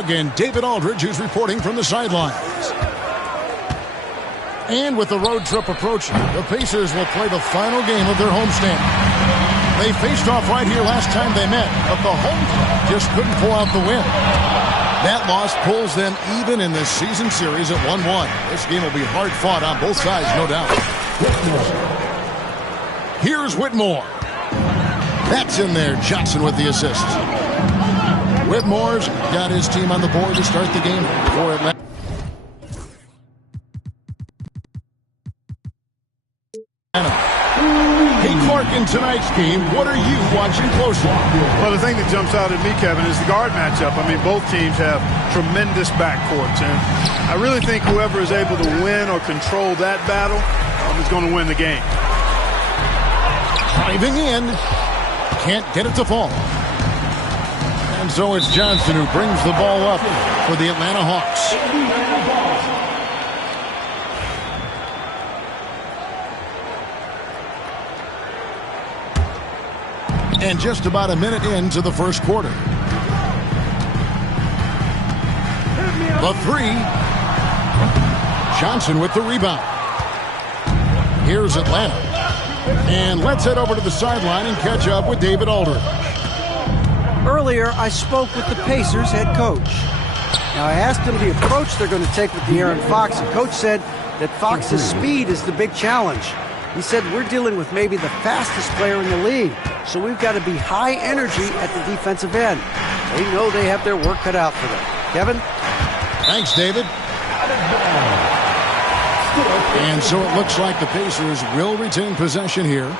Doug and David Aldridge, who's reporting from the sidelines. And with the road trip approaching, the Pacers will play the final game of their homestand. They faced off right here last time they met, but the home club just couldn't pull out the win. That loss pulls them even in this season series at 1-1. This game will be hard fought on both sides, no doubt. Here's Whitmore. That's in there. Johnson with the assist. Whitmore's got his team on the board to start the game for Atlanta. Hey, Clark, in tonight's game, what are you watching closely? Well, the thing that jumps out at me, Kevin, is the guard matchup. I mean, both teams have tremendous backcourts, and I really think whoever is able to win or control that battle is going to win the game. Driving in. Can't get it to fall. And so it's Johnson who brings the ball up for the Atlanta Hawks. And just about a minute into the first quarter. The three. Johnson with the rebound. Here's Atlanta. And let's head over to the sideline and catch up with David Aldridge. Earlier, I spoke with the Pacers head coach. Now, I asked him the approach they're going to take with De'Aaron Fox, and Coach said that Fox's speed is the big challenge. He said, we're dealing with maybe the fastest player in the league, so we've got to be high energy at the defensive end. They know they have their work cut out for them. Kevin? Thanks, David. And so it looks like the Pacers will retain possession here.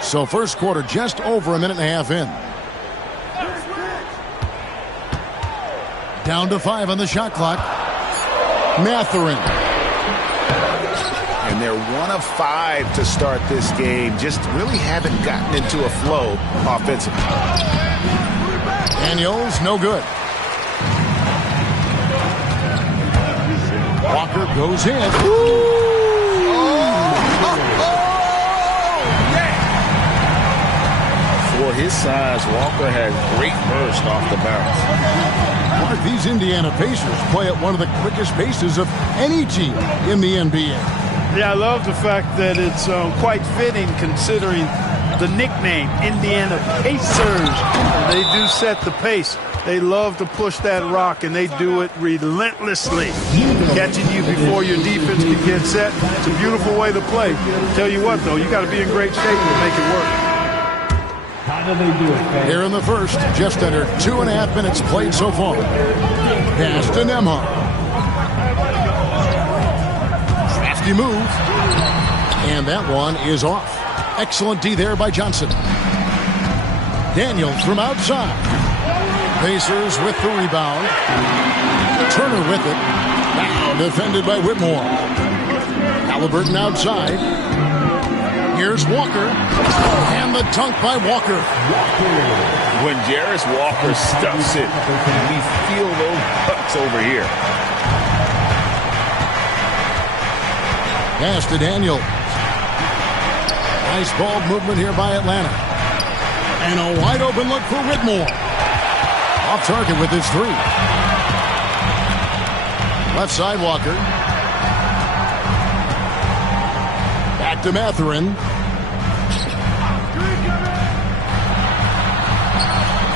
So first quarter just over a minute and a half in. Down to 5 on the shot clock. Mathurin. And they're 1 of 5 to start this game. Just really haven't gotten into a flow offensively. Daniels, no good. Walker goes in. For his size, Walker had great burst off the bounce. Mark, these Indiana Pacers play at one of the quickest paces of any team in the NBA. Yeah, I love the fact that it's quite fitting considering the nickname, Indiana Pacers. They do set the pace. They love to push that rock, and they do it relentlessly. Catching you before your defense can get set. It's a beautiful way to play. Tell you what, though, you got to be in great shape to make it work. How do they do it, man? Here in the first, just under 2.5 minutes played so far. Pass to Nembhard. Crafty move. And that one is off. Excellent D there by Johnson. Daniels from outside. Pacers with the rebound. Turner with it. Now defended by Whitmore. Halliburton outside. Here's Walker. And the dunk by Walker. When Jarris Walker stuffs it, we feel those bucks over here. Pass to Daniels. Nice ball movement here by Atlanta. And a wide open look for Whitmore. Off target with his three. Left side Walker. Back to Mathurin.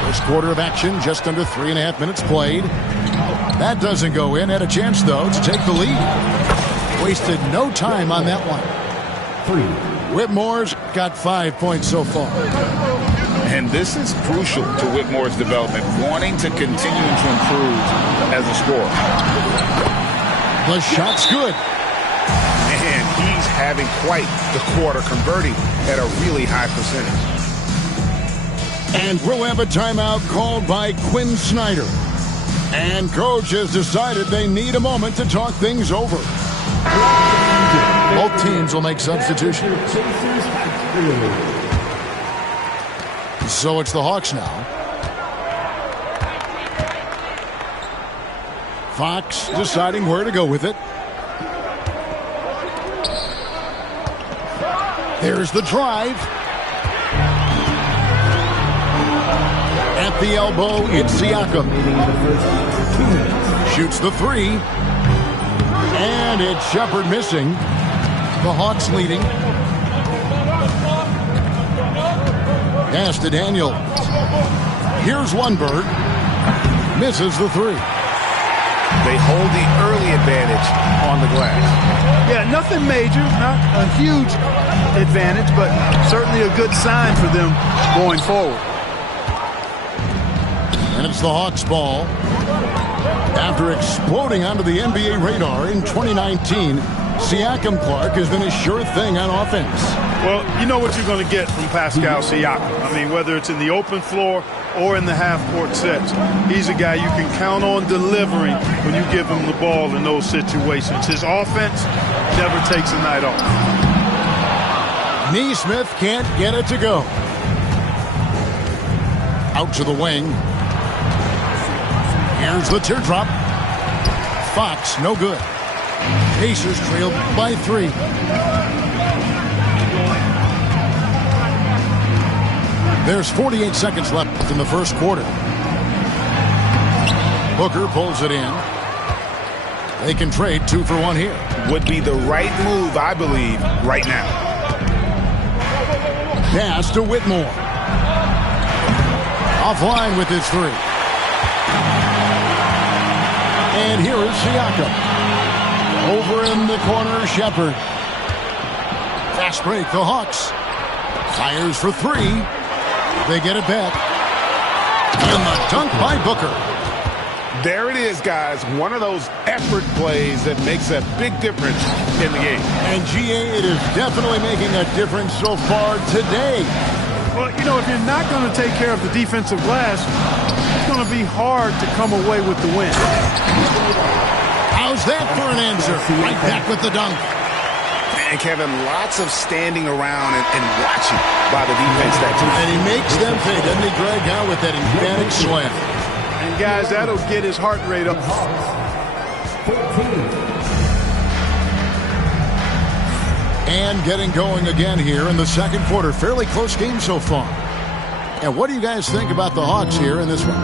First quarter of action, just under 3.5 minutes played. That doesn't go in. Had a chance, though, to take the lead. Wasted no time on that one. 3. Whitmore's got 5 points so far. And this is crucial to Whitmore's development, wanting to continue to improve as a scorer. The shot's good. And he's having quite the quarter, converting at a really high percentage. And we'll have a timeout called by Quinn Snyder. And coach has decided they need a moment to talk things over. Both teams will make substitutions. So it's the Hawks now. Fox deciding where to go with it. There's the drive. And At the elbow, it's Siakam. Shoots the three. And it's Shepard missing. The Hawks leading. Pass to Daniels. Here's Lundberg. Misses the three. They hold the early advantage on the glass. Yeah, nothing major, not a huge advantage, but certainly a good sign for them going forward. And it's the Hawks' ball. After exploding onto the NBA radar in 2019, Siakam Clark has been a sure thing on offense. Well, you know what you're going to get from Pascal Siakam. I mean, whether it's in the open floor or in the half-court sets, he's a guy you can count on delivering when you give him the ball in those situations. His offense never takes a night off. Nesmith can't get it to go. Out to the wing. Here's the teardrop. Fox, no good. Pacers trailed by 3. There's 48 seconds left in the first quarter. Booker pulls it in. They can trade 2 for 1 here. Would be the right move, I believe, right now. Pass to Whitmore. Offline with his 3. And here is Siakam. Over in the corner, Shepard. Fast break, the Hawks. Fires for 3. They get it back. And the dunk by Booker. There it is, guys. One of those effort plays that makes a big difference in the game. And GA, it is definitely making a difference so far today. Well, you know, if you're not going to take care of the defensive glass, it's going to be hard to come away with the win. How's that for an answer? Right back with the dunk. And Kevin, lots of standing around and watching by the defense that too. And he makes them pay, doesn't he, Greg, out with that emphatic slam. And guys, that'll get his heart rate up. And getting going again here in the second quarter. Fairly close game so far. And what do you guys think about the Hawks here in this one?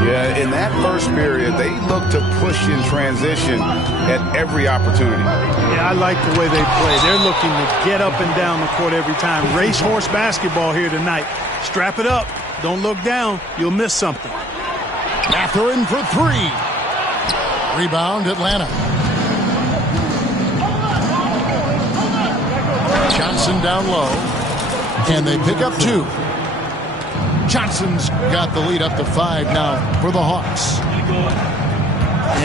Yeah, in that first period, they look to push in transition at every opportunity. Yeah, I like the way they play. They're looking to get up and down the court every time. Racehorse basketball here tonight. Strap it up. Don't look down. You'll miss something. Mathurin for 3. Rebound, Atlanta. Johnson down low. And they pick up 2. Johnson's got the lead up to 5 now for the Hawks.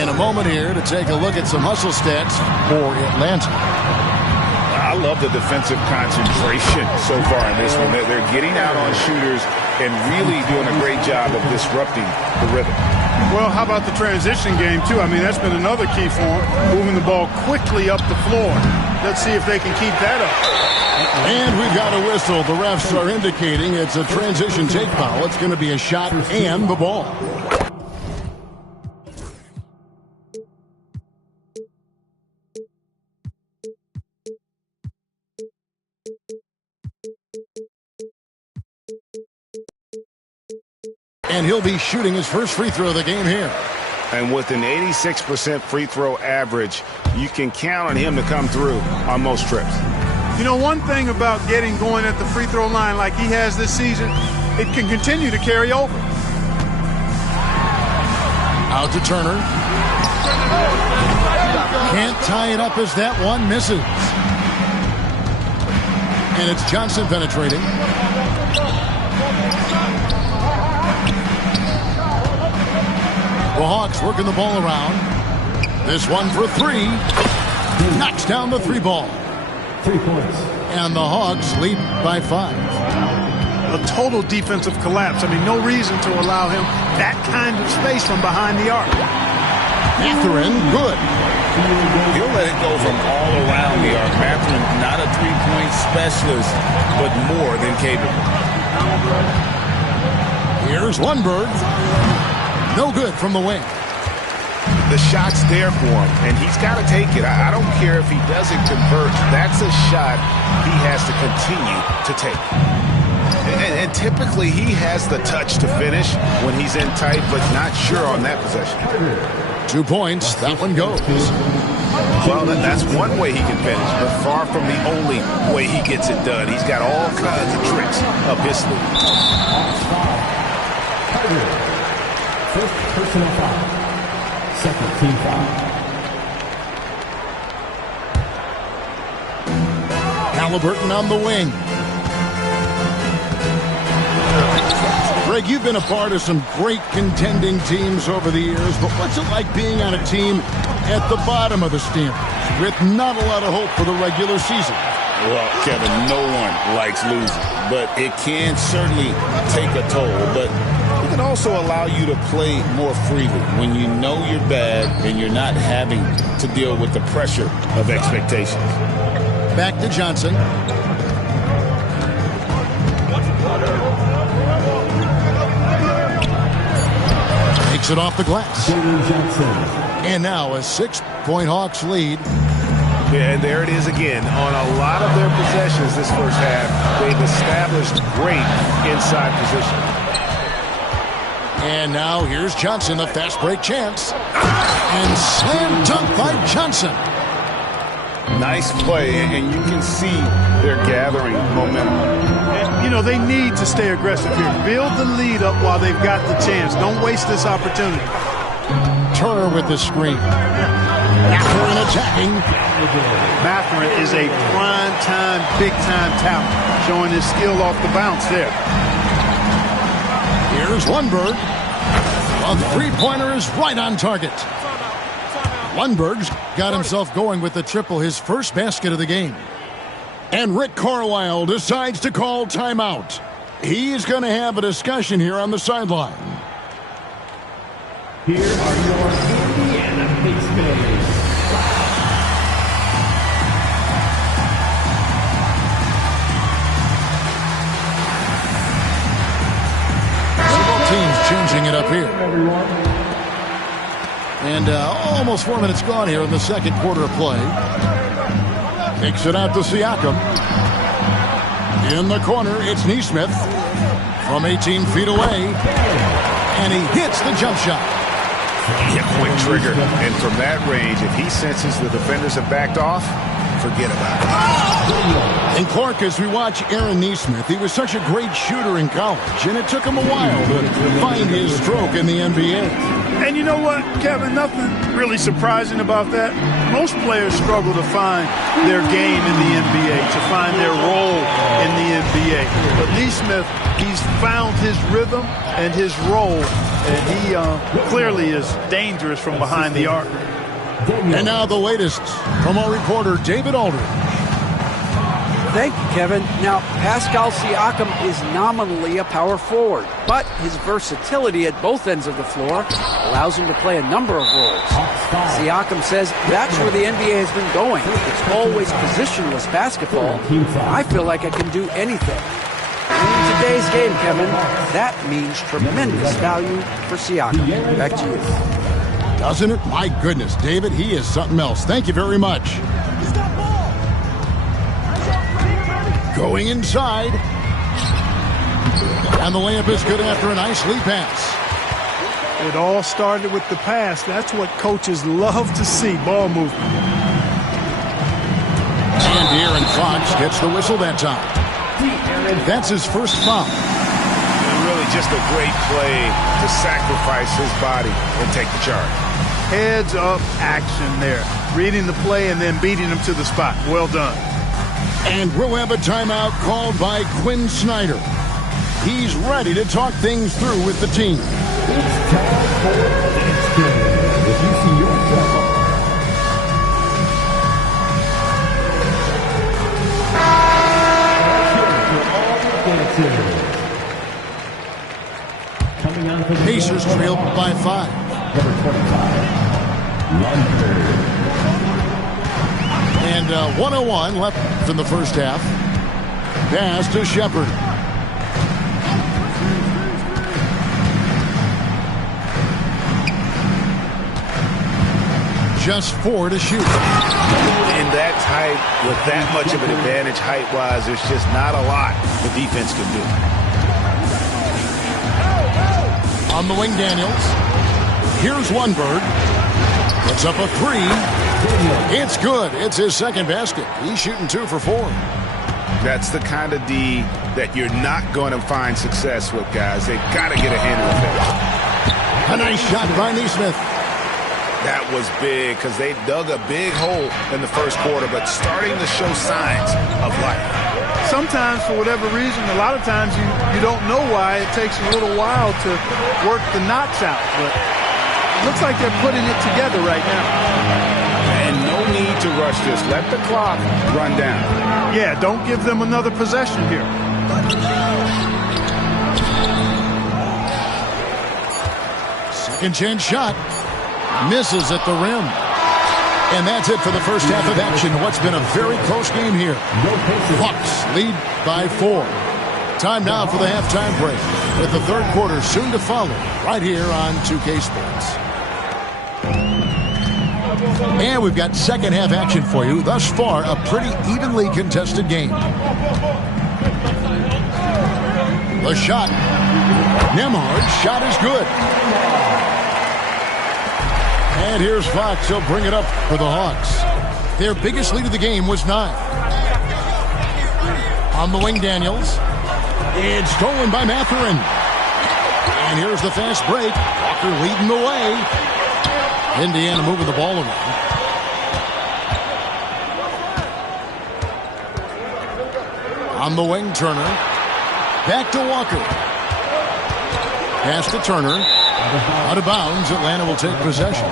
In a moment here to take a look at some hustle stats for Atlanta. I love the defensive concentration so far in this one. They're getting out on shooters and really doing a great job of disrupting the rhythm. Well, how about the transition game, too? I mean, that's been another key for them, moving the ball quickly up the floor. Let's see if they can keep that up. And we've got a whistle. The refs are indicating it's a transition take foul. It's going to be a shot and the ball. And he'll be shooting his first free throw of the game here. And with an 86% free throw average, you can count on him to come through on most trips. You know, one thing about getting going at the free throw line like he has this season, it can continue to carry over. Out to Turner. Can't tie it up as that one misses. And it's Johnson penetrating. The Hawks working the ball around. This one for 3. Knocks down the 3 ball. 3 points. And the Hawks lead by 5. A total defensive collapse. I mean, no reason to allow him that kind of space from behind the arc. Mathurin, good. He'll let it go from all around the arc. Mathurin, not a three-point specialist, but more than capable. Here's Lundberg. No good from the wing. The shot's there for him, and he's got to take it. I don't care if he doesn't convert. That's a shot he has to continue to take. And typically he has the touch to finish when he's in tight, but not sure on that possession. 2 points. That one goes. Well, that's one way he can finish, but far from the only way he gets it done. He's got all kinds of tricks up his sleeve. First personal foul. Second team foul. Halliburton on the wing. Greg, you've been a part of some great contending teams over the years, but what's it like being on a team at the bottom of the standings with not a lot of hope for the regular season? Well, Kevin, no one likes losing, but it can certainly take a toll. But it can also allow you to play more freely when you know you're bad and you're not having to deal with the pressure of expectations. Back to Johnson. Takes it off the glass. And now a 6-point Hawks lead. Yeah, and there it is again. On a lot of their possessions this first half, they've established great inside position. And now here's Johnson, a fast break chance. And slam dunk by Johnson. Nice play, and you can see they're gathering momentum. And, you know, they need to stay aggressive here. Build the lead up while they've got the chance. Don't waste this opportunity. Turner with the screen. Mathurin attacking. Mathurin is a prime-time, big-time talent, showing his skill off the bounce there. Here's Lundberg. A three-pointer is right on target. Lundberg's got himself going with the triple, his first basket of the game. And Rick Carlisle decides to call timeout. He's going to have a discussion here on the sideline. Here are your Indiana Pacers. Both teams changing it up here. And almost 4 minutes gone here in the second quarter of play. Takes it out to Siakam. In the corner, it's Nesmith from 18 feet away. And he hits the jump shot. Yeah, quick trigger. And from that range, if he senses the defenders have backed off, forget about it. And Clark, as we watch Aaron Nesmith, he was such a great shooter in college, and it took him a while to find his stroke in the NBA. And you know what, Kevin, nothing really surprising about that. Most players struggle to find their game in the NBA, to find their role in the NBA. But Nesmith, he's found his rhythm and his role, and he clearly is dangerous from behind the arc. And now the latest from our reporter, David Aldridge. Thank you, Kevin. Now, Pascal Siakam is nominally a power forward, but his versatility at both ends of the floor allows him to play a number of roles. Siakam says that's where the NBA has been going. It's always positionless basketball. I feel like I can do anything. And in today's game, Kevin, that means tremendous value for Siakam. Back to you. Doesn't it? My goodness, David, he is something else. Thank you very much. Going inside. And the layup is good after a nice lead pass. It all started with the pass. That's what coaches love to see, ball movement. And Aaron Fox gets the whistle that time. That's his first foul. And really just a great play to sacrifice his body and take the charge. Heads-up action there. Reading the play and then beating him to the spot. Well done. And we'll have a timeout called by Quinn Snyder. He's ready to talk things through with the team. It's time for this game. If you see yourself coming on for the Pacers trailed by 5. Number 25, Lundberg. And 1:01 left in the first half. Pass to Shepard. Just 4 to shoot. And that type, with that much of an advantage height-wise, there's just not a lot the defense can do. On the wing, Daniels. Here's Lundberg. Puts up a three. It's good. It's his second basket. He's shooting 2 for 4. That's the kind of D that you're not going to find success with, guys. They've got to get a handle of it. A nice shot by Nesmith. That was big because they dug a big hole in the first quarter, but starting to show signs of life. Sometimes, for whatever reason, a lot of times you don't know why. It takes a little while to work the knots out, but it looks like they're putting it together right now. And no need to rush this. Let the clock run down. Yeah, don't give them another possession here. Second chance shot. Misses at the rim. And that's it for the first half of action. What's been a very close game here. Hawks lead by 4. Time now for the halftime break, with the third quarter soon to follow right here on 2K Sports. And we've got second half action for you. Thus far, a pretty evenly contested game. The shot. Nembhard's shot is good. And here's Fox. He'll bring it up for the Hawks. Their biggest lead of the game was 9. On the wing, Daniels. It's stolen by Mathurin. And here's the fast break. Walker leading the way. Indiana moving the ball around. On the wing, Turner. Back to Walker. Pass to Turner. Out of bounds. Atlanta will take possession.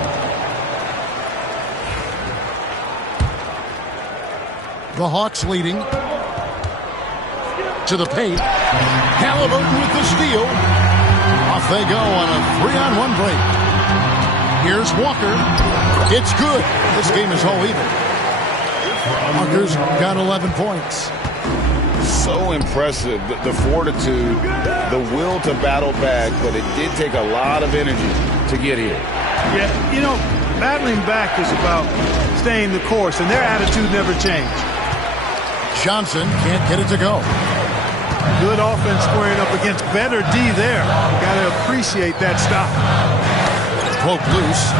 The Hawks leading. To the paint. Halliburton with the steal. Off they go on a 3-on-1 break. Here's Walker. It's good. This game is all even. Walker's got 11 points. So impressive, the fortitude, the will to battle back, but it did take a lot of energy to get here. Yeah, you know, battling back is about staying the course, and their attitude never changed. Johnson can't get it to go. Good offense squaring up against better D there. Got to appreciate that stop. Broke loose.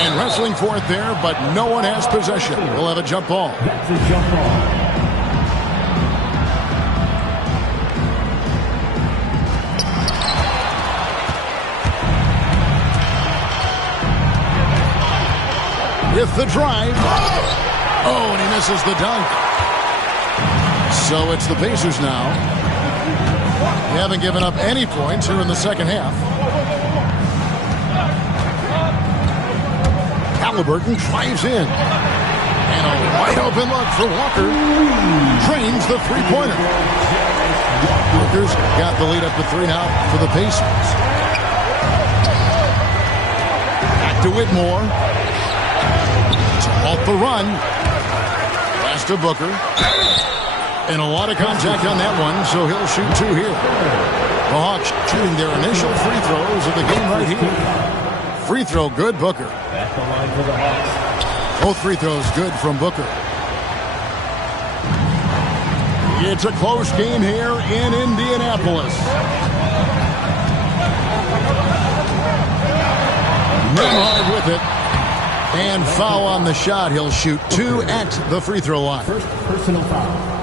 And wrestling for it there, but no one has possession. We'll have a jump ball. That's a jump ball. With the drive. Oh, and he misses the dunk. So it's the Pacers now. They haven't given up any points here in the second half. Halliburton drives in. And a wide open look for Walker. Drains the three-pointer. Walker's got the lead up to 3 now for the Pacers. Back to Whitmore. Off the run. Pass to Booker. And a lot of contact on that one, so he'll shoot 2 here. The Hawks shooting their initial free throws of the game right here. Free throw good, Booker. That's the line for the Hawks. Both free throws good from Booker. It's a close game here in Indianapolis. Nembhard with it. And foul on the shot. He'll shoot 2 at the free throw line. First personal foul.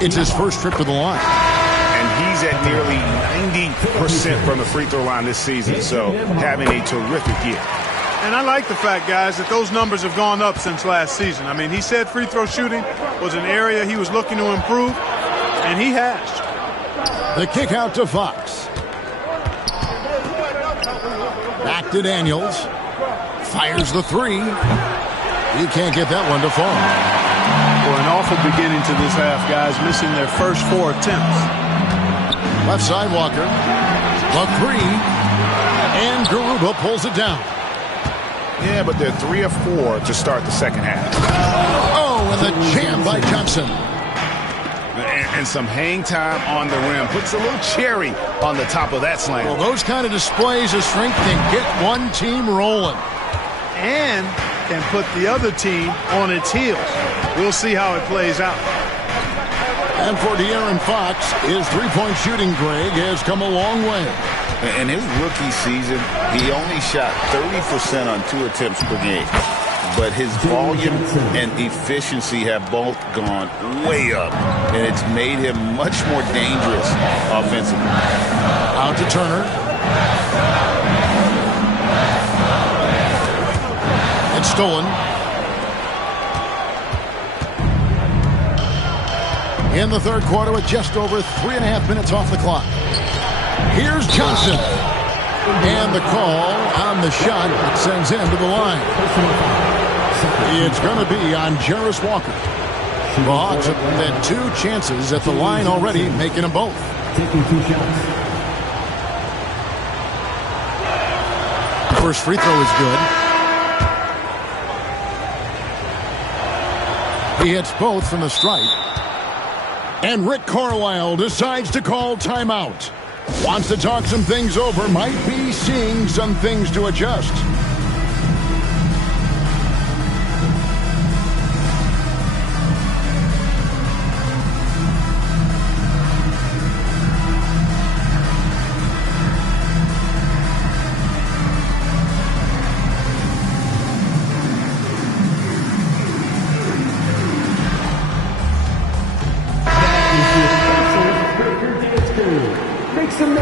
It's his first trip to the line. And he's at nearly 90% from the free throw line this season, so having a terrific year. And I like the fact, guys, that those numbers have gone up since last season. I mean, he said free throw shooting was an area he was looking to improve, and he has. The kick out to Fox. Back to Daniels. Fires the 3. He can't get that one to fall. Well, an awful beginning to this half, guys, missing their first 4 attempts. Left side, Walker. The 3. And Garuba pulls it down. Yeah, but they're 3 of 4 to start the second half. Oh, and the jam by Johnson. And some hang time on the rim. Puts a little cherry on the top of that slam. Well, those kind of displays of strength can get one team rolling. And and put the other team on its heels. We'll see how it plays out. And for De'Aaron Fox, his three-point shooting, Greg, has come a long way. In his rookie season, he only shot 30% on 2 attempts per game. But his volume and efficiency have both gone way up, and it's made him much more dangerous offensively. Out to Turner. It's stolen. In the third quarter with just over 3.5 minutes off the clock. Here's Johnson. And the call on the shot that sends him to the line. It's going to be on Jarris Walker. The Hawks have had 2 chances at the line already, making them both. Taking 2 shots. First free throw is good. He hits both from the stripe. And Rick Carlisle decides to call timeout. Wants to talk some things over, might be seeing some things to adjust.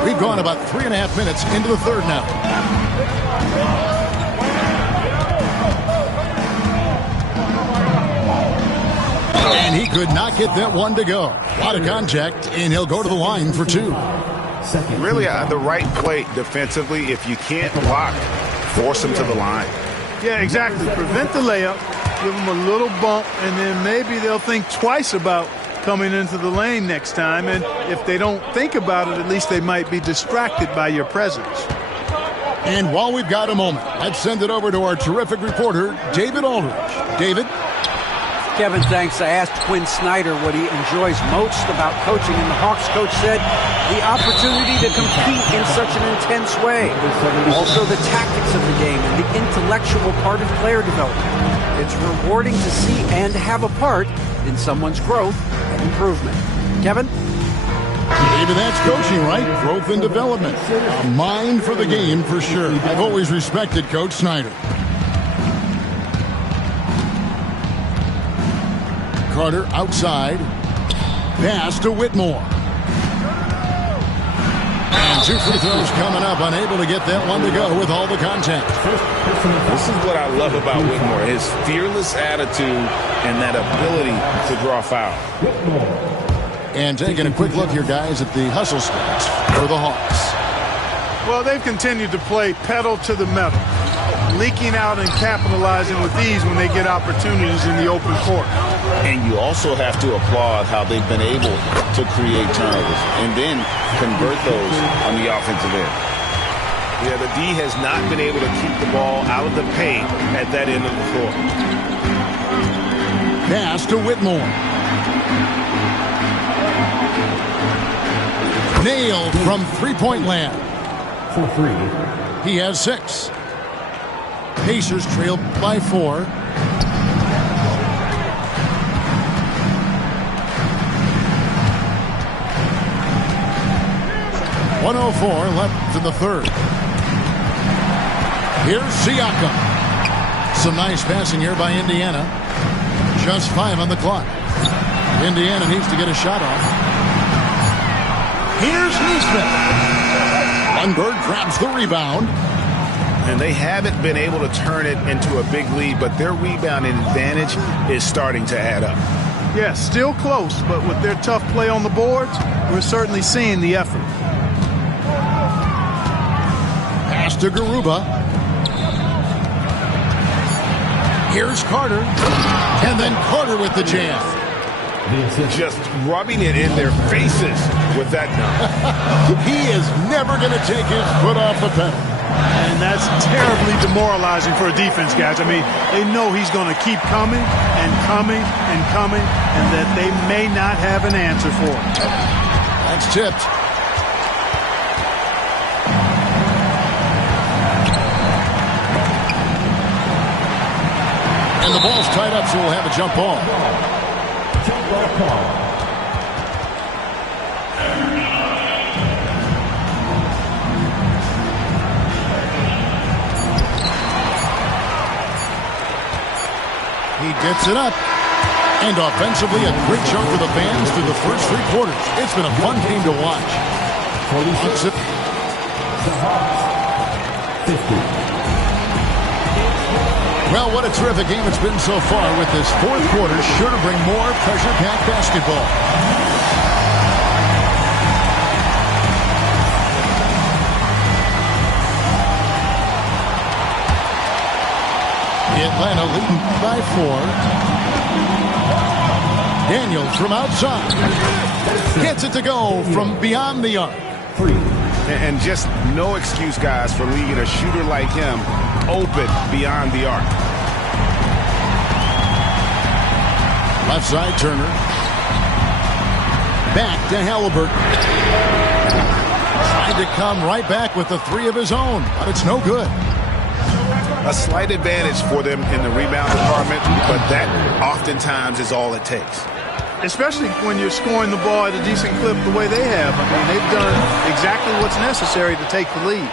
We've gone about 3.5 minutes into the third now. And he could not get that one to go. A lot of contact, and he'll go to the line for 2. Really the right play defensively. If you can't block, force him to the line. Yeah, exactly. Prevent the layup, give them a little bump, and then maybe they'll think twice about coming into the lane next time. And if they don't think about it, at least they might be distracted by your presence. And while we've got a moment, let's send it over to our terrific reporter, David Aldridge. David? Kevin, thanks. I asked Quinn Snyder what he enjoys most about coaching, and the Hawks coach said the opportunity to compete in such an intense way. Also the tactics of the game and the intellectual part of player development. It's rewarding to see and have a part in someone's growth and improvement. Kevin? Maybe that's coaching, right? Growth and development. A mind for the game for sure. I've always respected Coach Snyder. Carter outside. Pass to Whitmore. And 2 free throws coming up. Unable to get that one to go with all the contact. This is what I love about Whitmore. His fearless attitude and that ability to draw foul. And taking a quick look here, guys, at the hustle stats for the Hawks. Well, they've continued to play pedal to the metal, leaking out and capitalizing with ease when they get opportunities in the open court. And you also have to applaud how they've been able to create turnovers and then convert those on the offensive end. Yeah, the D has not been able to keep the ball out of the paint at that end of the floor. Pass to Whitmore. Nailed from three-point land. For 3. He has 6. Pacers trail by 4. .104 left in the third. Here's Siakam. Some nice passing here by Indiana. Just 5 on the clock. Indiana needs to get a shot off. Here's Nesmith. Lundberg grabs the rebound. And they haven't been able to turn it into a big lead, but their rebounding advantage is starting to add up. Yeah, still close, but with their tough play on the boards, we're certainly seeing the effort. Pass to Garuba. Here's Carter. And then Carter with the jam. Just rubbing it in their faces with that dunk. He is never going to take his foot off the pedal. And that's terribly demoralizing for a defense, guys. I mean, they know he's going to keep coming and coming and coming, and that they may not have an answer for it. That's tipped. And the ball's tied up, so we'll have a jump ball. Jump ball call. He gets it up. And offensively, a great show for the fans through the first 3 quarters. It's been a fun game to watch. 46. The Hawks. 50. Well, what a terrific game it's been so far, with this 4th quarter sure to bring more pressure-packed basketball. Atlanta leading by 4. Daniels from outside gets it to go from beyond the arc. 3. And just no excuse, guys, for leaving a shooter like him open beyond the arc. Left side, Turner. Back to Halliburton. Tried to come right back with the 3 of his own, but it's no good. A slight advantage for them in the rebound department, but that oftentimes is all it takes. Especially when you're scoring the ball at a decent clip the way they have. I mean, they've done exactly what's necessary to take the lead.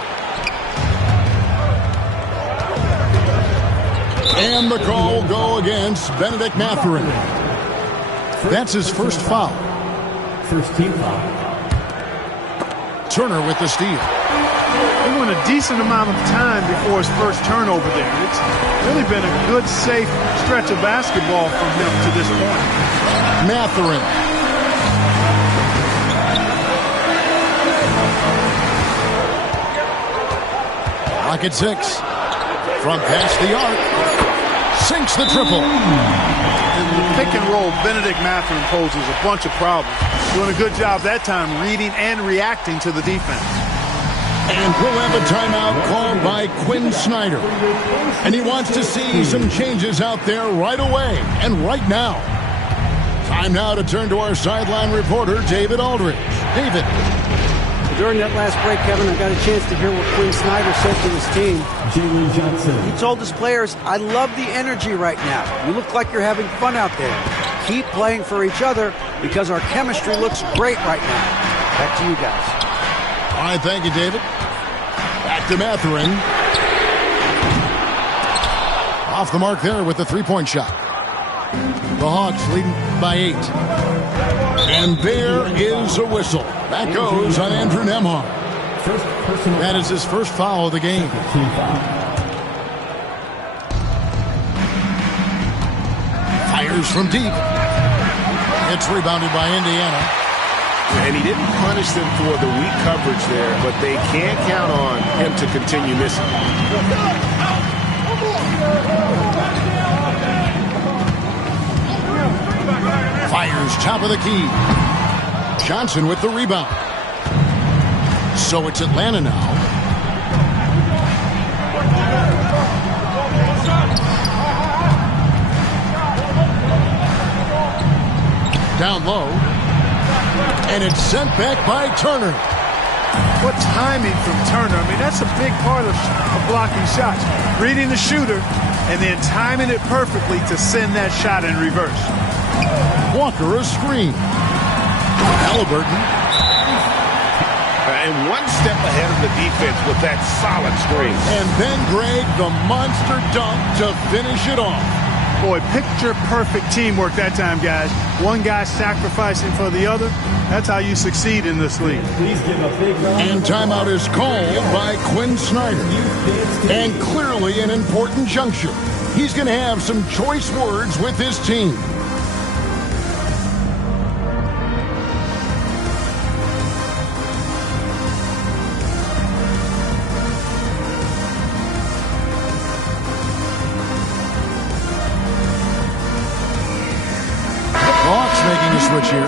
And the call will go against Bennedict Mathurin. That's his first foul. First team foul. Turner with the steal. He went a decent amount of time before his first turnover there. It's really been a good, safe stretch of basketball from him to this point. Mathurin. Rocket 6. From past the arc. Sinks the triple. In the pick and roll, Bennedict Mathurin poses a bunch of problems. Doing a good job that time reading and reacting to the defense. And we'll have a timeout called by Quinn Snyder. And he wants to see some changes out there right away and right now. Time now to turn to our sideline reporter, David Aldridge. David. During that last break, Kevin, I got a chance to hear what Quinn Snyder said to his team. Jalen Johnson. He told his players, I love the energy right now. You look like you're having fun out there. Keep playing for each other because our chemistry looks great right now. Back to you guys. All right, thank you, David. Back to Mathurin. Off the mark there with the three-point shot. The Hawks leading by 8. And there is a whistle. That goes on Andrew Nembhard. That is his first foul of the game. Fires from deep. It's rebounded by Indiana. And he didn't punish them for the weak coverage there, but they can't count on him to continue missing. Fires top of the key. Johnson with the rebound. So it's Atlanta now. Down low. And it's sent back by Turner. What timing from Turner. I mean, that's a big part of blocking shots. Reading the shooter and then timing it perfectly to send that shot in reverse. Walker a screen. Halliburton. And one step ahead of the defense with that solid screen. And then Greg, the monster dunk to finish it off. Boy, picture-perfect teamwork that time, guys. One guy sacrificing for the other. That's how you succeed in this league. Please give a big round. And timeout is called by Quinn Snyder. And clearly an important juncture. He's going to have some choice words with his team. Making a switch here.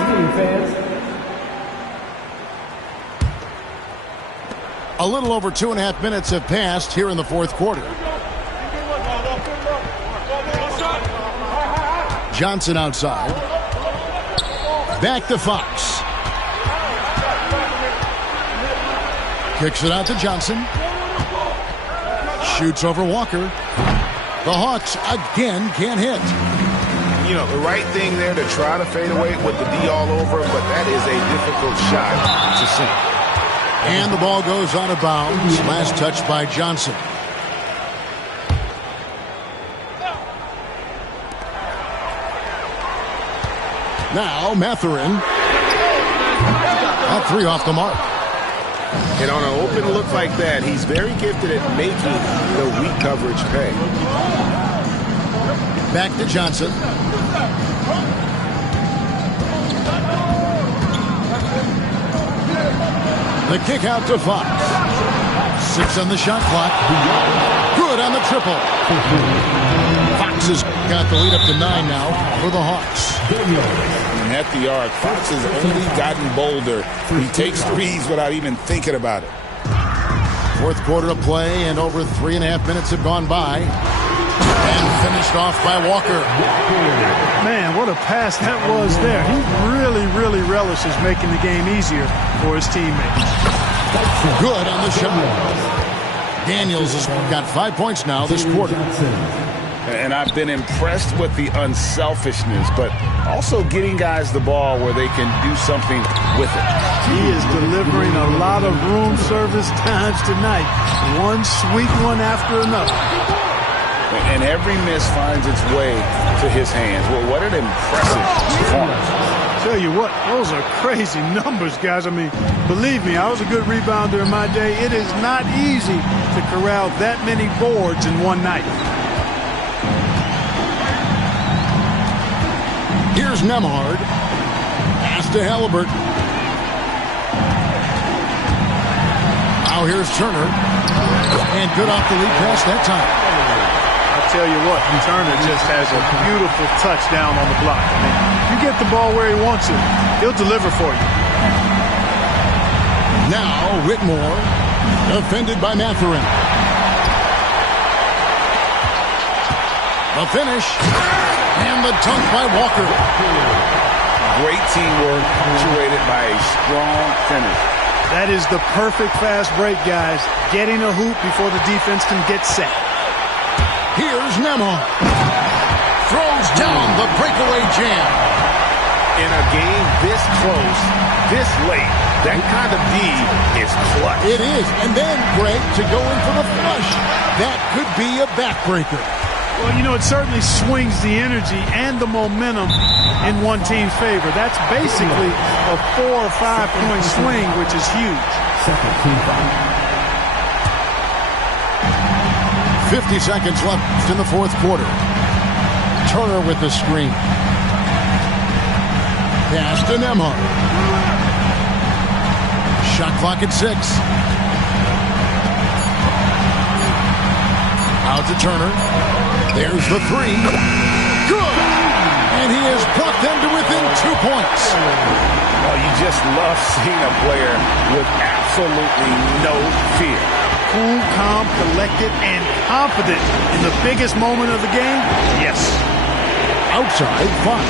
A little over 2.5 minutes have passed here in the fourth quarter. Johnson outside. Back to Fox. Kicks it out to Johnson. Shoots over Walker. The Hawks again can't hit. You know, the right thing there to try to fade away with the D all over him, but that is a difficult shot to sink. And the ball goes out of bounds. Last touch by Johnson. Now Mathurin. That three off the mark. And on an open look like that, he's very gifted at making the weak coverage pay. Back to Johnson. The kick out to Fox. 6 on the shot clock. Good on the triple. Fox has got the lead up to 9 now for the Hawks. And at the arc, Fox has only gotten bolder. He takes threes without even thinking about it. Fourth quarter of play, and over 3.5 minutes have gone by. And finished off by Walker. Man, what a pass that was there. He really relishes making the game easier for his teammates. Good on the shot. Daniels has got 5 points now this quarter. And I've been impressed with the unselfishness, but also getting guys the ball where they can do something with it. He is delivering a lot of room service times tonight. One sweet one after another. And every miss finds its way to his hands. Well, what an impressive performance. Tell you what, those are crazy numbers, guys. I mean, believe me, I was a good rebounder in my day. It is not easy to corral that many boards in one night. Here's Nembhard. Pass to Halliburton. Now here's Turner. And good off the lead pass that time. I'll tell you what, Turner just has a beautiful touch down on the block. I mean, you get the ball where he wants it, he'll deliver for you. Now Whitmore, defended by Mathurin. The finish. And the dunk by Walker. Great teamwork punctuated by a strong finish. That is the perfect fast break, guys. Getting a hoop before the defense can get set. Here's Nembhard. Throws down the breakaway jam. In a game this close, this late, that kind of D is clutch. It is. And then, Greg, to go in for the flush. That could be a backbreaker. Well, you know, it certainly swings the energy and the momentum in one team's favor. That's basically a 4 or 5 point swing, which is huge. 50 seconds left in the fourth quarter. Turner with the screen. Pass to Nembhard. Shot clock at 6. Out to Turner. There's the three. Good! And he has brought them to within 2 points. Oh, you just love seeing a player with absolutely no fear. Cool, calm, collected, and confident in the biggest moment of the game? Yes. Outside, Fox.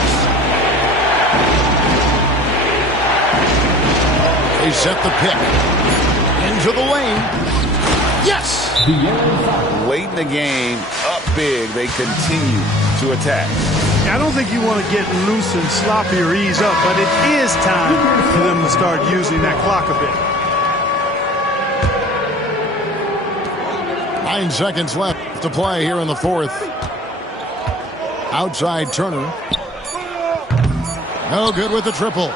They set the pick. Into the lane. Yes! Late in the game, up big, they continue to attack. I don't think you want to get loose and sloppy or ease up, but it is time for them to start using that clock a bit. 9 seconds left to play here in the fourth. Outside Turner. No good with the triple.